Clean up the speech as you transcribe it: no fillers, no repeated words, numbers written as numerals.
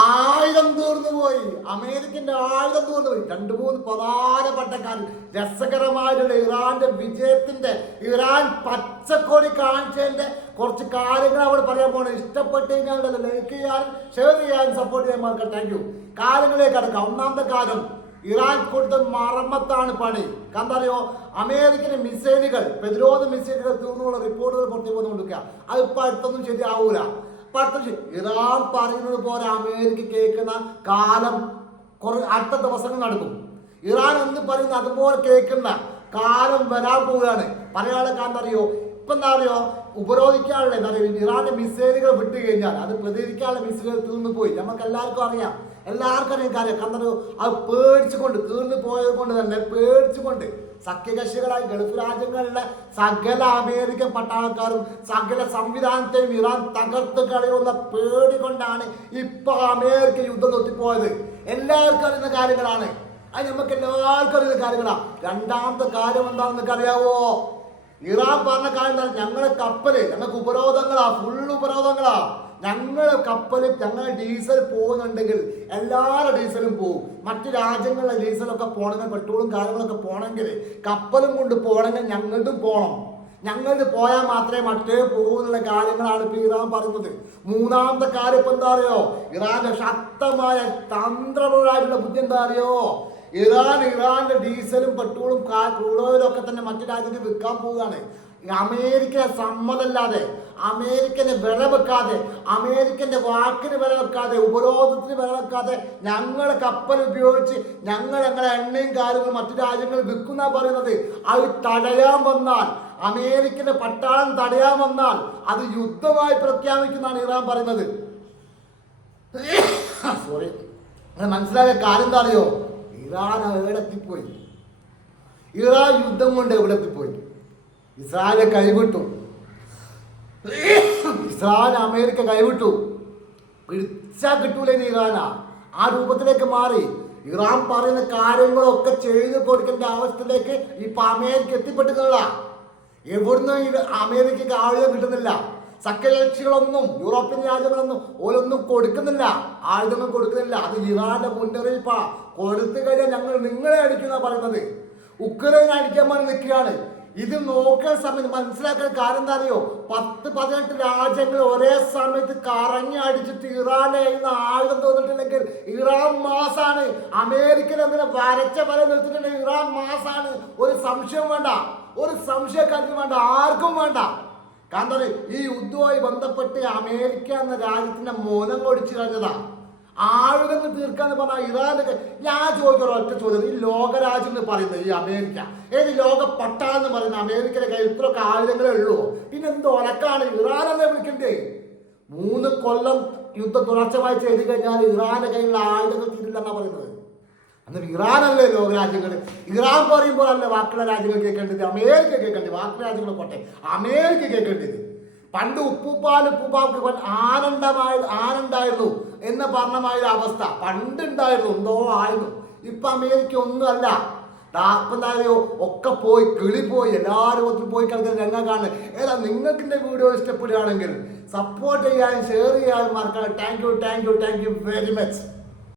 ആയുധം തീർന്നു പോയി. അമേരിക്കന്റെ ആയുധം തീർന്നു പോയി. 2-3 പ്രധാനപ്പെട്ട കാര്യം രസകരമായിട്ടുള്ള ഇറാന്റെ വിജയത്തിന്റെ, ഇറാൻ പച്ചക്കൊടി കാണിച്ചതിന്റെ കുറച്ച് കാര്യങ്ങൾ അവിടെ പറയാൻ പോകണം. ഇഷ്ടപ്പെട്ട് കഴിഞ്ഞാൽ ലൈക്ക് ചെയ്യാനും ഷെയർ ചെയ്യാനും സപ്പോർട്ട് ചെയ്യാൻ മറക്കാം. Thank you. കാര്യങ്ങളിലേക്ക് കടക്കാം. ഒന്നാമത്തെ കാര്യം, ഇറാൻ കൊടുത്ത മറമ്മത്താണ് പണി. കണ്ടറിയോ, അമേരിക്കൻ മിസൈലുകൾ, പ്രതിരോധ മിസൈലുകൾ തീർന്നുള്ള റിപ്പോർട്ടുകൾ പുറത്തേക്ക് വന്നുകൊണ്ടിരിക്കുക. അത് ഇപ്പൊ അടുത്തൊന്നും ശരിയാവൂല. ഇറാൻ പറയുന്നത് പോലെ അമേരിക്ക കേൾക്കുന്ന കാലം അടുത്ത ദിവസങ്ങൾ നടക്കും. ഇറാൻ എന്ന് പറയുന്ന അതുപോലെ കേൾക്കുന്ന കാലം വരാൻ പോവുകയാണ്. പറയാനുള്ള കാരണം അറിയോ, ഇപ്പൊ എന്താ അറിയോ, ഉപരോധിക്കാനുള്ള എന്താ പറയുക, ഇറാന്റെ മിസൈലുകൾ വിട്ടു കഴിഞ്ഞാൽ അത് പ്രതികരിക്കാനുള്ള മിസൈലുകൾ തീർന്നു പോയി. നമുക്ക് എല്ലാവർക്കും അറിയാം, കണ്ടറിയോ. അത് പേടിച്ചുകൊണ്ട്, തീർന്നു പോയത് കൊണ്ട് തന്നെ പേടിച്ചുകൊണ്ട് സഖ്യകക്ഷികളായി ഗൾഫ് രാജ്യങ്ങളിലെ സകല അമേരിക്കൻ പട്ടാളക്കാരും സകല സംവിധാനത്തെയും ഇറാൻ തകർത്ത് കളയുന്ന പേടി കൊണ്ടാണ് ഇപ്പൊ അമേരിക്ക യുദ്ധം നിർത്തിപ്പോയത്. എല്ലാവർക്കും അറിയുന്ന കാര്യങ്ങളാണ്. അത് നമുക്ക് എല്ലാവർക്കും അറിയുന്ന കാര്യങ്ങളാണ്. രണ്ടാമത്തെ കാര്യം എന്താണെന്നൊക്കെ അറിയാവോ, ഇറാൻ പറഞ്ഞ കാര്യം, ഞങ്ങളെ കപ്പല് ഞങ്ങൾക്ക് ഉപരോധങ്ങളാ, ഫുൾ ഉപരോധങ്ങളാ. ഞങ്ങളെ കപ്പലിൽ ഞങ്ങളെ ഡീസൽ പോകുന്നുണ്ടെങ്കിൽ എല്ലാവരുടെ ഡീസലും പോകും. മറ്റു രാജ്യങ്ങളിലെ ഡീസലൊക്കെ പോകണമെങ്കിൽ, പെട്രോളും കാര്യങ്ങളൊക്കെ പോകണമെങ്കിൽ, കപ്പലും കൊണ്ട് പോകണമെങ്കിൽ ഞങ്ങൾക്കും പോകണം. ഞങ്ങൾക്ക് പോയാൽ മാത്രമേ മറ്റേ പോകുന്നുള്ള കാര്യങ്ങളാണ് ഇപ്പൊ ഇറാൻ പറയുന്നത്. മൂന്നാമത്തെ കാര്യം ഇപ്പൊ എന്താ അറിയോ, ഇറാന്റെ ശക്തമായ തന്ത്രപരമായിട്ടുള്ള ബുദ്ധി എന്താ അറിയോ, ഇറാന്റെ ഡീസലും പെട്രോളും ക്രൂഡ് ഓയിലും ഒക്കെ തന്നെ മറ്റു രാജ്യത്ത് വിൽക്കാൻ പോവുകയാണ്. അമേരിക്ക സമ്മതമല്ലാതെ, അമേരിക്കന് വില വെക്കാതെ, അമേരിക്കന്റെ വാക്കിന് വില വെക്കാതെ, ഉപരോധത്തിന് വില വെക്കാതെ ഞങ്ങളെ കപ്പൽ ഉപയോഗിച്ച് ഞങ്ങളെ എണ്ണയും കാര്യങ്ങളും മറ്റു രാജ്യങ്ങൾ വിൽക്കുന്ന പറയുന്നത്. അത് തടയാൻ വന്നാൽ, അമേരിക്കന്റെ പട്ടാളം തടയാൻ വന്നാൽ അത് യുദ്ധമായി പ്രഖ്യാപിക്കുന്നതാണ് ഇറാൻ പറയുന്നത്. സോറി, മനസ്സിലായ കാര്യം എന്താ അറിയോ, ഇറാൻ എവിടെത്തിപ്പോയി, ഇറാൻ യുദ്ധം കൊണ്ട് എവിടെത്തിപ്പോയി. ഇസ്രായേലെ കൈവിട്ടു, ഇസ്രായേൽ അമേരിക്ക കൈവിട്ടു. പിടിച്ചാൽ കിട്ടൂല ഇറാനാ, ആ രൂപത്തിലേക്ക് മാറി. ഇറാൻ പറയുന്ന കാര്യങ്ങളൊക്കെ ചെയ്തു കൊടുക്കേണ്ട അവസ്ഥയിലേക്ക് ഇപ്പൊ അമേരിക്ക എത്തിപ്പെട്ടിട്ടുള്ള. എവിടുന്ന് അമേരിക്കക്ക് ആയുധം കിട്ടുന്നില്ല. സഖ്യകക്ഷികളൊന്നും, യൂറോപ്യൻ രാജ്യങ്ങളൊന്നും ഓരൊന്നും കൊടുക്കുന്നില്ല, ആയുധങ്ങൾ കൊടുക്കുന്നില്ല. അത് ഇറാന്റെ മുന്നറിയിപ്പാ. കൊടുത്തു കഴിഞ്ഞാൽ ഞങ്ങൾ നിങ്ങളെ അടിക്കുന്ന പറയുന്നത്. ഉക്രൈൻ അടിക്കാൻ വേണ്ടി നിൽക്കുകയാണ്. ഇത് നോക്കുന്ന സമയത്ത് മനസ്സിലാക്കാൻ കാര്യം എന്താ അറിയോ, 10-18 രാജ്യങ്ങൾ ഒരേ സമയത്ത് കറങ്ങി അടിച്ചിട്ട് ഇറാനെ ആയുധം തോന്നിട്ടില്ലെങ്കിൽ ഇറാൻ മാസാണ്. അമേരിക്കൻ അങ്ങനെ വരച്ച വര നിർത്തിയിട്ടുണ്ടെങ്കിൽ ഇറാൻ മാസാണ്. ഒരു സംശയം വേണ്ട, ഒരു സംശയക്കാര്യം വേണ്ട, ആർക്കും വേണ്ട. കാരണം ഈ യുദ്ധവുമായി ബന്ധപ്പെട്ട് അമേരിക്ക എന്ന രാജ്യത്തിന്റെ മൂലം കൊടിച്ചു കളഞ്ഞതാ. ആയുധങ്ങൾ തീർക്കാന്ന് പറഞ്ഞാൽ ഇറാനൊക്കെ, ഞാൻ ചോദിക്കുന്ന ഒറ്റ ചോദ്യം, ഈ ലോകരാജ്യം എന്ന് പറയുന്നത് ഈ അമേരിക്ക, ഏത് ലോക പട്ടാന്ന് പറയുന്ന അമേരിക്കയുടെ കയ്യിൽ ഇത്രയൊക്കെ ആയുധങ്ങളേ ഉള്ളൂ. പിന്നെ എന്തോ ഒലക്കാണ് ഇറാനെന്നെ വിളിക്കണ്ടേ? 3 കൊല്ലം യുദ്ധം തുടർച്ചയായി ചെയ്ത് കഴിഞ്ഞാൽ ഇറാന്റെ കയ്യിലുള്ള ആയുധങ്ങൾ തീരില്ലെന്നാ പറയുന്നത്. എന്നിട്ട് ഇറാനല്ലേ ലോകരാജ്യങ്ങൾ, ഇറാൻ പറയുമ്പോൾ അല്ലേ ബാക്കിയുള്ള രാജ്യങ്ങൾ കേൾക്കേണ്ടത്, അമേരിക്ക കേൾക്കേണ്ടത്. ബാക്കി രാജ്യങ്ങൾ പോട്ടെ, അമേരിക്ക കേൾക്കേണ്ടത്. പണ്ട് ഉപ്പുപ്പാക്ക് ആനുണ്ടായിരുന്നു എന്ന് പറഞ്ഞമായ അവസ്ഥ പണ്ടുണ്ടായിരുന്നു, എന്തോ ആയിരുന്നു. ഇപ്പൊ അമേരിക്ക ഒന്നും അല്ല. എന്തായോ ഒക്കെ പോയി, കിളി പോയി, എല്ലാവരും ഒത്തിരി പോയി കിടക്കുന്ന രംഗം കാണുന്നത്. ഏതാ നിങ്ങൾക്ക് എൻ്റെ വീഡിയോ ഇഷ്ടപ്പെടുകയാണെങ്കിൽ സപ്പോർട്ട് ചെയ്യാനും ഷെയർ ചെയ്യാനും മറക്കണം. Thank you very much.